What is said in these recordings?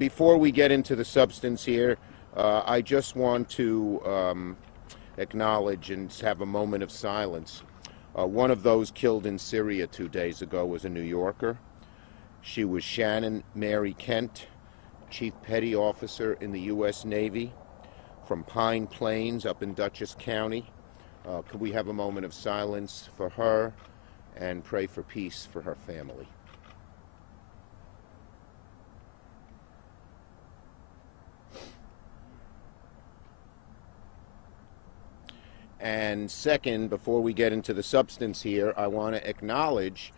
Before we get into the substance here, I just want to acknowledge and have a moment of silence. One of those killed in Syria 2 days ago was a New Yorker. She was Shannon Mary Kent, Chief Petty Officer in the U.S. Navy from Pine Plains up in Dutchess County. Could we have a moment of silence for her and pray for peace for her family? And second, before we get into the substance here, I want to acknowledge,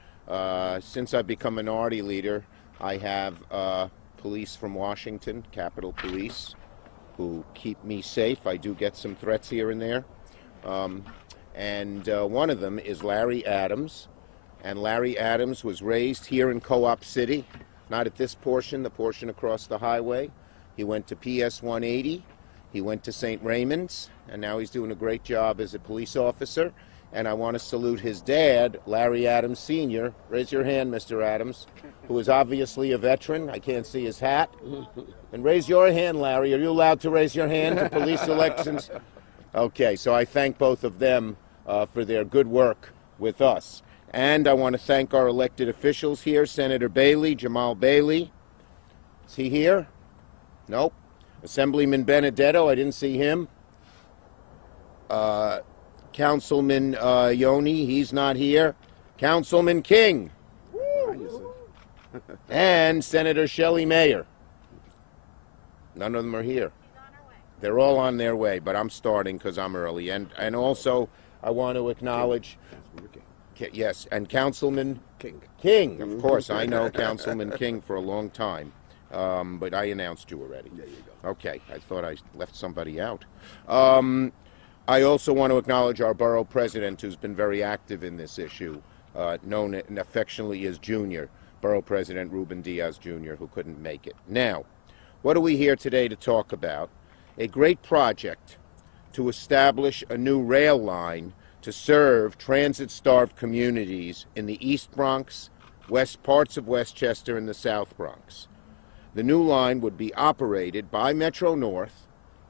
since I've become minority leader, I have police from Washington, Capitol Police, who keep me safe. I do get some threats here and there. One of them is Larry Adams. And Larry Adams was raised here in Co-op City, not at this portion, the portion across the highway. He went to PS 180. He went to St. Raymond's, and now he's doing a great job as a police officer. And I want to salute his dad, Larry Adams Sr. Raise your hand, Mr. Adams, who is obviously a veteran. I can't see his hat. And raise your hand, Larry. Are you allowed to raise your hand to police elections? Okay, so I thank both of them for their good work with us. And I want to thank our elected officials here, Senator Bailey, Jamal Bailey. Is he here? Nope. Assemblyman Benedetto, I didn't see him. Councilman Yoni, he's not here. Councilman King. And Senator Shelley Mayer. None of them are here. They're all on their way, but I'm starting because I'm early. And also, I want to acknowledge, yes, and Councilman King, of course. I know Councilman King for a long time, but I announced you already. There you go. Okay, I thought I left somebody out. I also want to acknowledge our borough president, who's been very active in this issue, known affectionately as Junior, Borough President Ruben Diaz Jr., who couldn't make it. Now, what are we here today to talk about? A great project to establish a new rail line to serve transit-starved communities in the East Bronx, west parts of Westchester, and the South Bronx. The new line would be operated by Metro North,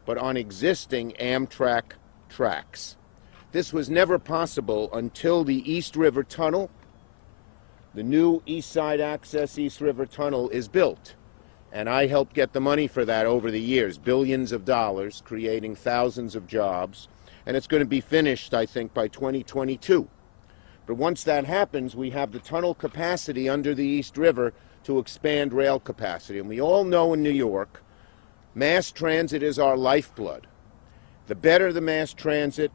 but on existing Amtrak tracks. This was never possible until the East River Tunnel. The new East Side Access East River Tunnel is built, and I helped get the money for that over the years, billions of dollars, creating thousands of jobs, and it's going to be finished, I think, by 2022. But once that happens, we have the tunnel capacity under the East River to expand rail capacity. And we all know in New York, mass transit is our lifeblood. The better the mass transit,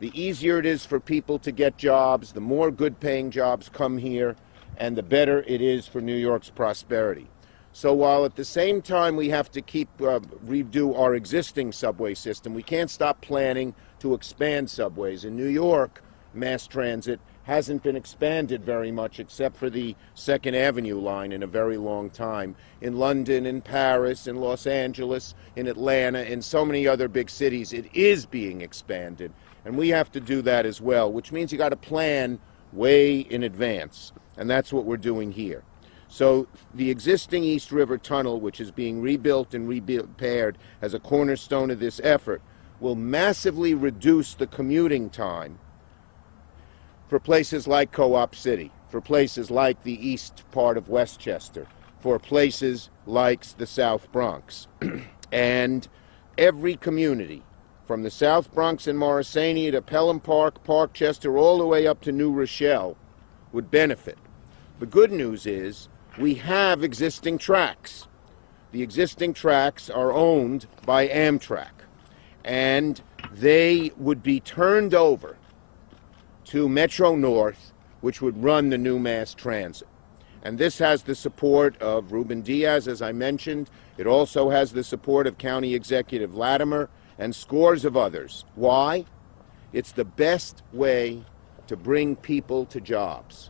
the easier it is for people to get jobs, the more good-paying jobs come here, and the better it is for New York's prosperity. So while at the same time we have to redo our existing subway system, we can't stop planning to expand subways. In New York, mass transit hasn't been expanded very much except for the Second Avenue line in a very long time. In London, in Paris, in Los Angeles, in Atlanta, in so many other big cities, it is being expanded. And we have to do that as well, which means you got to plan way in advance. And that's what we're doing here. So the existing East River Tunnel, which is being rebuilt and repaired as a cornerstone of this effort, will massively reduce the commuting time for places like Co-op City, for places like the east part of Westchester, for places like the South Bronx. And every community, from the South Bronx and Morrisania to Pelham Park, Parkchester, all the way up to New Rochelle, would benefit. The good news is we have existing tracks. The existing tracks are owned by Amtrak, and they would be turned over to Metro North, which would run the new mass transit. And this has the support of Ruben Diaz, as I mentioned. It also has the support of County Executive Latimer and scores of others. Why? It's the best way to bring people to jobs.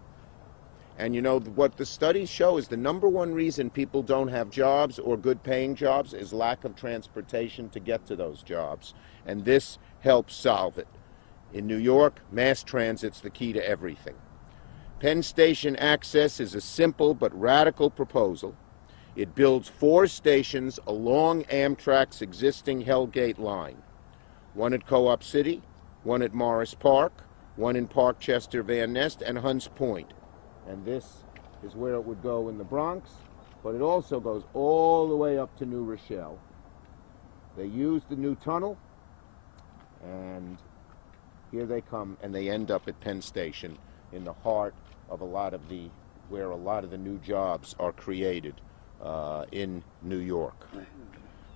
And you know, what the studies show is the #1 reason people don't have jobs or good paying jobs is lack of transportation to get to those jobs. And this helps solve it. In New York, mass transit's the key to everything. Penn Station access is a simple but radical proposal. It builds 4 stations along Amtrak's existing Hellgate line. One at Co-op City, one at Morris Park, one in Parkchester, Van Nest, and Hunts Point. And this is where it would go in the Bronx, but it also goes all the way up to New Rochelle. They use the new tunnel, and here they come, and they end up at Penn Station in the heart of where a lot of the new jobs are created in New York.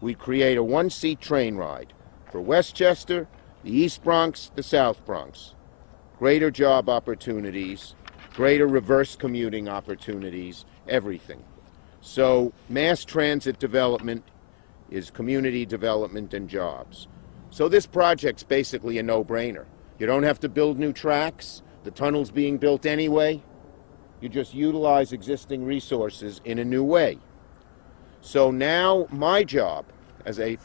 We create a 1-seat train ride for Westchester, the East Bronx, the South Bronx. Greater job opportunities, greater reverse commuting opportunities, everything. So mass transit development is community development and jobs. So this project's basically a no-brainer. You don't have to build new tracks. The tunnel's being built anyway. You just utilize existing resources in a new way. So now my job as a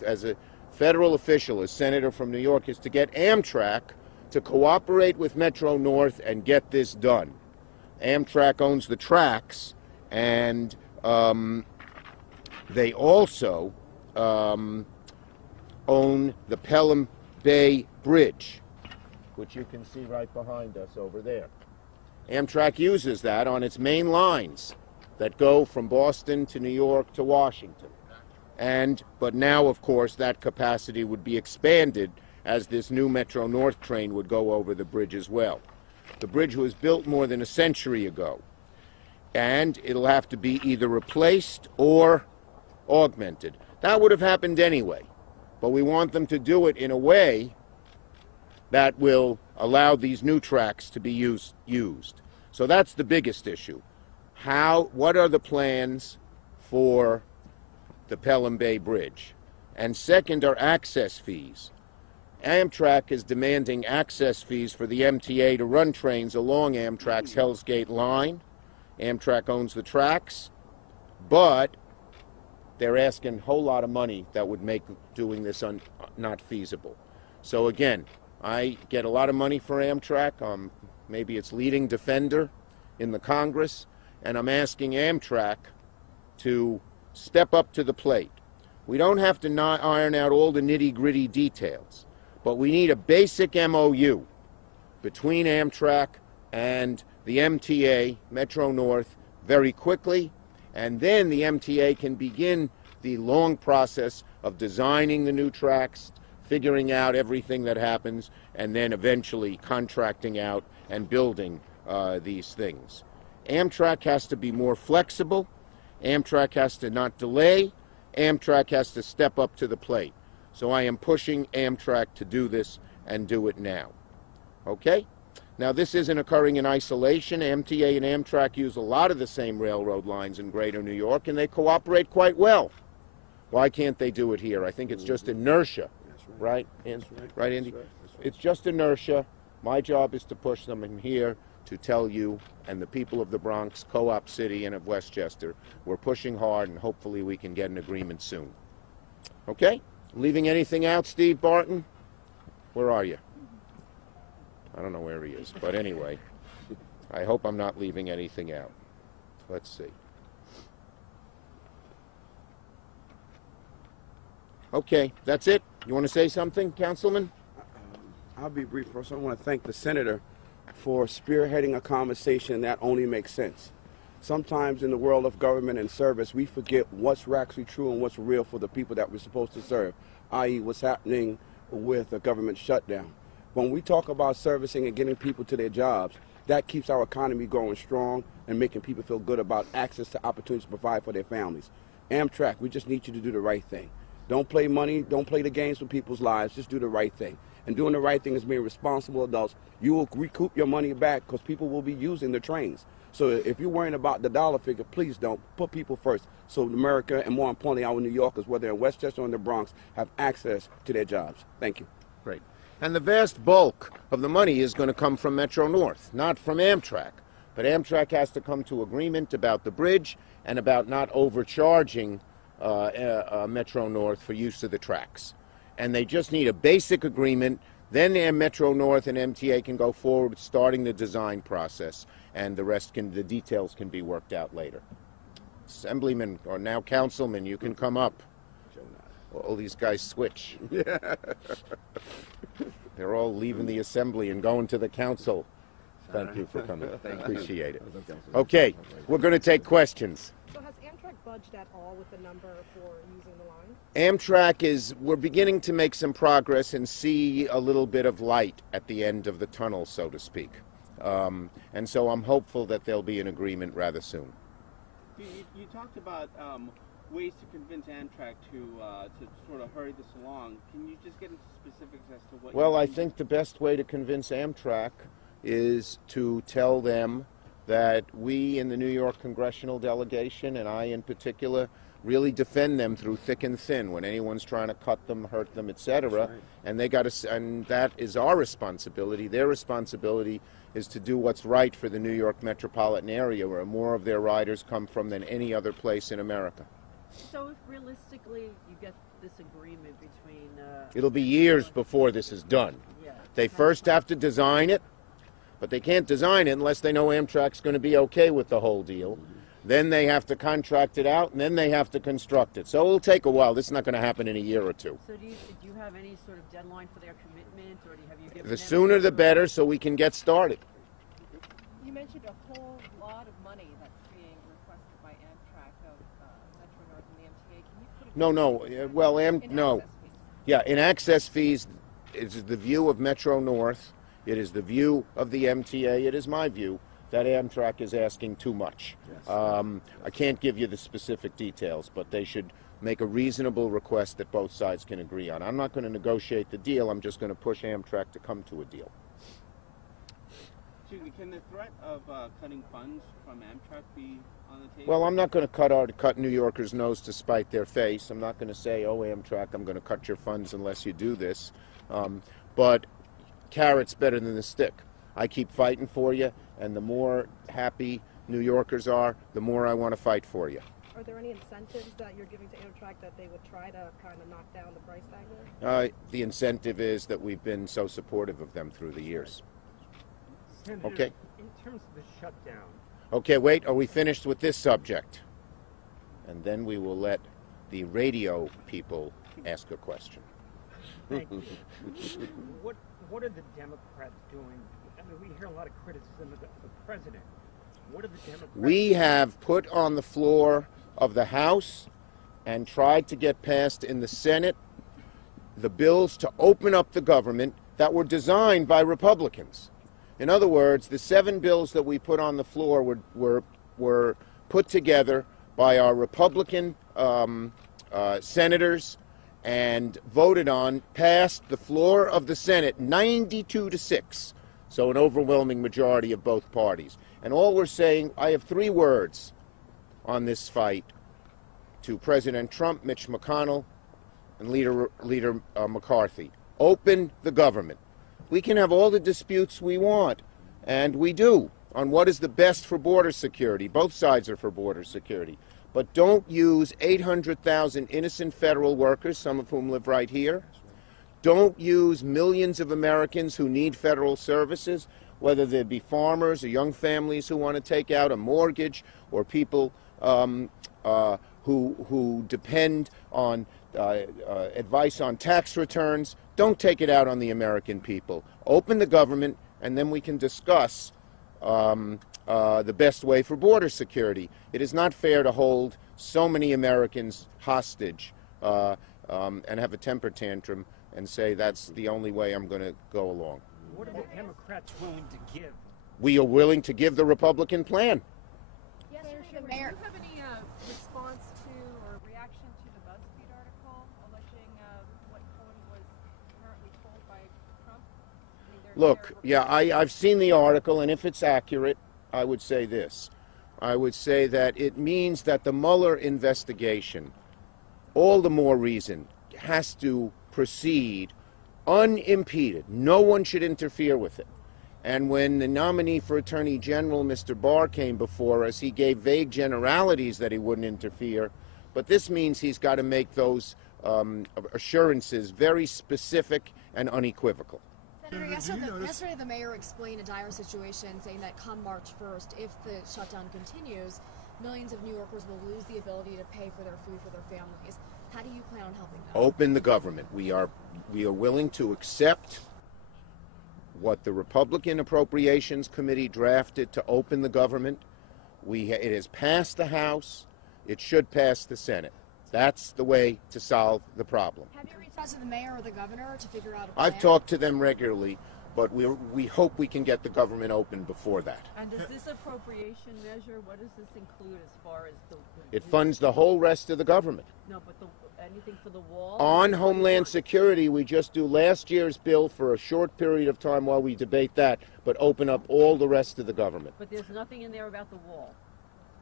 federal official, as senator from New York, is to get Amtrak to cooperate with Metro North and get this done. Amtrak owns the tracks, and they also own the Pelham Bay Bridge, which you can see right behind us over there. Amtrak uses that on its main lines that go from Boston to New York to Washington. But now, of course, that capacity would be expanded as this new Metro North train would go over the bridge as well. The bridge was built more than a century ago, and it'll have to be either replaced or augmented. That would have happened anyway, but we want them to do it in a way that will allow these new tracks to be used. So that's the biggest issue. What are the plans for the Pelham Bay Bridge? And second are access fees. Amtrak is demanding access fees for the MTA to run trains along Amtrak's Hell's Gate line. Amtrak owns the tracks, but they're asking a whole lot of money that would make doing this not feasible. So again, I get a lot of money for Amtrak. Maybe it's leading defender in the Congress, and I'm asking Amtrak to step up to the plate. We don't have to iron out all the nitty-gritty details, but we need a basic MOU between Amtrak and the MTA, Metro North, very quickly, and then the MTA can begin the long process of designing the new tracks, figuring out everything that happens, and then eventually contracting out and building these things. Amtrak has to be more flexible. Amtrak has to not delay. Amtrak has to step up to the plate. So I am pushing Amtrak to do this and do it now. Okay? Now, this isn't occurring in isolation. MTA and Amtrak use a lot of the same railroad lines in greater New York, and they cooperate quite well. Why can't they do it here? I think it's just inertia. Right, Andy? Right, Andy? It's just inertia. My job is to push them in here to tell you and the people of the Bronx, Co-op City, and of Westchester, we're pushing hard, and hopefully we can get an agreement soon. Okay? Leaving anything out, Steve Barton? Where are you? I don't know where he is, but anyway, I hope I'm not leaving anything out. Let's see. Okay, that's it. You want to say something, Councilman? I'll be brief. First, I want to thank the senator for spearheading a conversation that only makes sense. Sometimes in the world of government and service, we forget what's actually true and what's real for the people that we're supposed to serve, i.e. what's happening with a government shutdown. When we talk about servicing and getting people to their jobs, that keeps our economy going strong and making people feel good about access to opportunities to provide for their families. Amtrak, we just need you to do the right thing. Don't play money, don't play the games with people's lives, just do the right thing. And doing the right thing is being responsible adults. You will recoup your money back because people will be using the trains. So if you're worrying about the dollar figure, please don't. Put people first. So America, and more importantly, our New Yorkers, whether in Westchester or in the Bronx, have access to their jobs. Thank you. Great. And the vast bulk of the money is going to come from Metro North, not from Amtrak. But Amtrak has to come to agreement about the bridge and about not overcharging Metro North for use of the tracks. And they just need a basic agreement. Then Metro North and MTA can go forward with starting the design process, and the details can be worked out later. Assemblyman, or now councilman, you can come up. All these guys switch. They're all leaving the assembly and going to the council. Thank you for coming. Appreciate it. Okay, we're going to take questions. So has Amtrak budged at all with the number for using the line? Amtrak we're beginning to make some progress and see a little bit of light at the end of the tunnel, so to speak. And so I'm hopeful that there'll be an agreement rather soon. You talked about ways to convince Amtrak to sort of hurry this along. Can you just get into specifics as to what? Well, I think the best way to convince Amtrak is to tell them that we in the New York congressional delegation, and I in particular, really defend them through thick and thin when anyone's trying to cut them, hurt them, etc. Right. And and that is our responsibility. Their responsibility is to do what's right for the New York metropolitan area, where more of their riders come from than any other place in America. So if realistically you get this agreement between... It'll be years before this is done. Yeah. They first have to design it, but they can't design it unless they know Amtrak's going to be okay with the whole deal. Then they have to contract it out, and then they have to construct it. So it'll take a while. This is not going to happen in a year or two. So do you have any sort of deadline for their commitment, or have you given The them sooner the sort of- better, so we can get started. You mentioned a whole lot of money that's being requested by Amtrak of Metro North and the MTA. Can you put it No. Well, no. access fees? Yeah, in access fees, it's the view of Metro North. It is the view of the MTA. It is my view that Amtrak is asking too much. I can't give you the specific details, but they should make a reasonable request that both sides can agree on. I'm not going to negotiate the deal. I'm just going to push Amtrak to come to a deal. Excuse me, can the threat of cutting funds from Amtrak be on the table? Well, I'm not going to cut New Yorkers' nose to spite their face. I'm not going to say, oh, Amtrak, I'm going to cut your funds unless you do this. But carrot's better than the stick. I keep fighting for you, and the more happy New Yorkers are, the more I want to fight for you. Are there any incentives that you're giving to Amtrak that they would try to kind of knock down the price tag there? The incentive is that we've been so supportive of them through the years. Senator, Okay. in terms of the shutdown, Okay, wait, are we finished with this subject? And then we will let the radio people ask a question. thank you. What are the Democrats doing? I mean, we hear a lot of criticism of the president. What are the Democrats We have put on the floor of the House and tried to get passed in the Senate the bills to open up the government that were designed by Republicans. In other words, the 7 bills that we put on the floor were put together by our Republican senators and voted on, passed the floor of the Senate 92-6, so an overwhelming majority of both parties. And all we're saying, I have 3 words on this fight to President Trump, Mitch McConnell, and Leader McCarthy. Open the government. We can have all the disputes we want, and we do, on what is the best for border security. Both sides are for border security. But don't use 800,000 innocent federal workers, some of whom live right here. Don't use millions of Americans who need federal services, whether they be farmers or young families who want to take out a mortgage, or people who depend on advice on tax returns. Don't take it out on the American people. Open the government, and then we can discuss the best way for border security. It is not fair to hold so many Americans hostage and have a temper tantrum and say that's the only way I'm going to go along. What are the Democrats willing to give? We are willing to give the Republican plan. Yes, Senator, Mayor. do you have any response to or reaction to the BuzzFeed article alleging what Cohen was apparently told by Trump? I mean, Look, yeah, I've seen the article, and if it's accurate, I would say this. I would say that it means that the Mueller investigation, all the more reason, has to proceed unimpeded. No one should interfere with it. And when the nominee for Attorney General, Mr. Barr, came before us, he gave vague generalities that he wouldn't interfere. But this means he's got to make those assurances very specific and unequivocal. Senator, yesterday the mayor explained a dire situation, saying that come March 1st, if the shutdown continues, millions of New Yorkers will lose the ability to pay for their food for their families. How do you plan on helping them? Open the government. We are willing to accept what the Republican Appropriations Committee drafted to open the government. It has passed the House. It should pass the Senate. That's the way to solve the problem. Have you reached out to the mayor or the governor to figure out a plan? I've talked to them regularly, but we hope we can get the government open before that. And does this appropriation measure, what does this include as far as the It funds the whole rest of the government. No, but anything for the wall? On Homeland Security, we just do last year's bill for a short period of time while we debate that, but open up all the rest of the government. But there's nothing in there about the wall.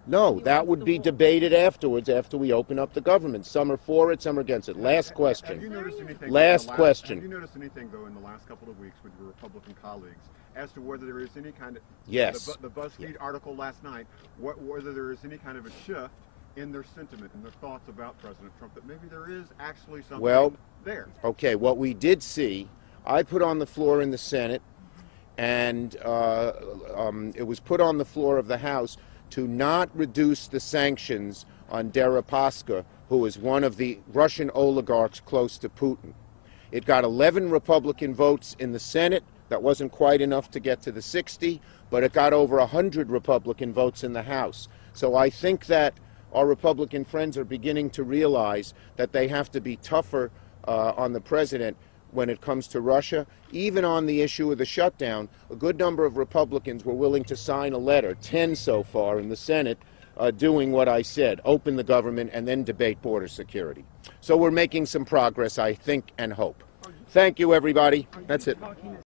No, that would be debated afterwards after we open up the government. Some are for it, some are against it. Last question. Have you noticed anything? Last question. Have you noticed anything, though, in the last couple of weeks with your Republican colleagues as to whether there is any kind of Yes. the BuzzFeed article last night, whether there is any kind of a shift in their sentiment and their thoughts about President Trump, that maybe there is actually something there? Okay, what we did see, I put on the floor in the Senate, and it was put on the floor of the House to not reduce the sanctions on Deripaska, who is one of the Russian oligarchs close to Putin. It got 11 Republican votes in the Senate. That wasn't quite enough to get to the 60, but it got over 100 Republican votes in the House. So I think that our Republican friends are beginning to realize that they have to be tougher on the president when it comes to Russia. Even on the issue of the shutdown, a good number of Republicans were willing to sign a letter, 10 so far in the Senate, doing what I said, open the government and then debate border security. So we're making some progress, I think and hope. Thank you, everybody. That's it.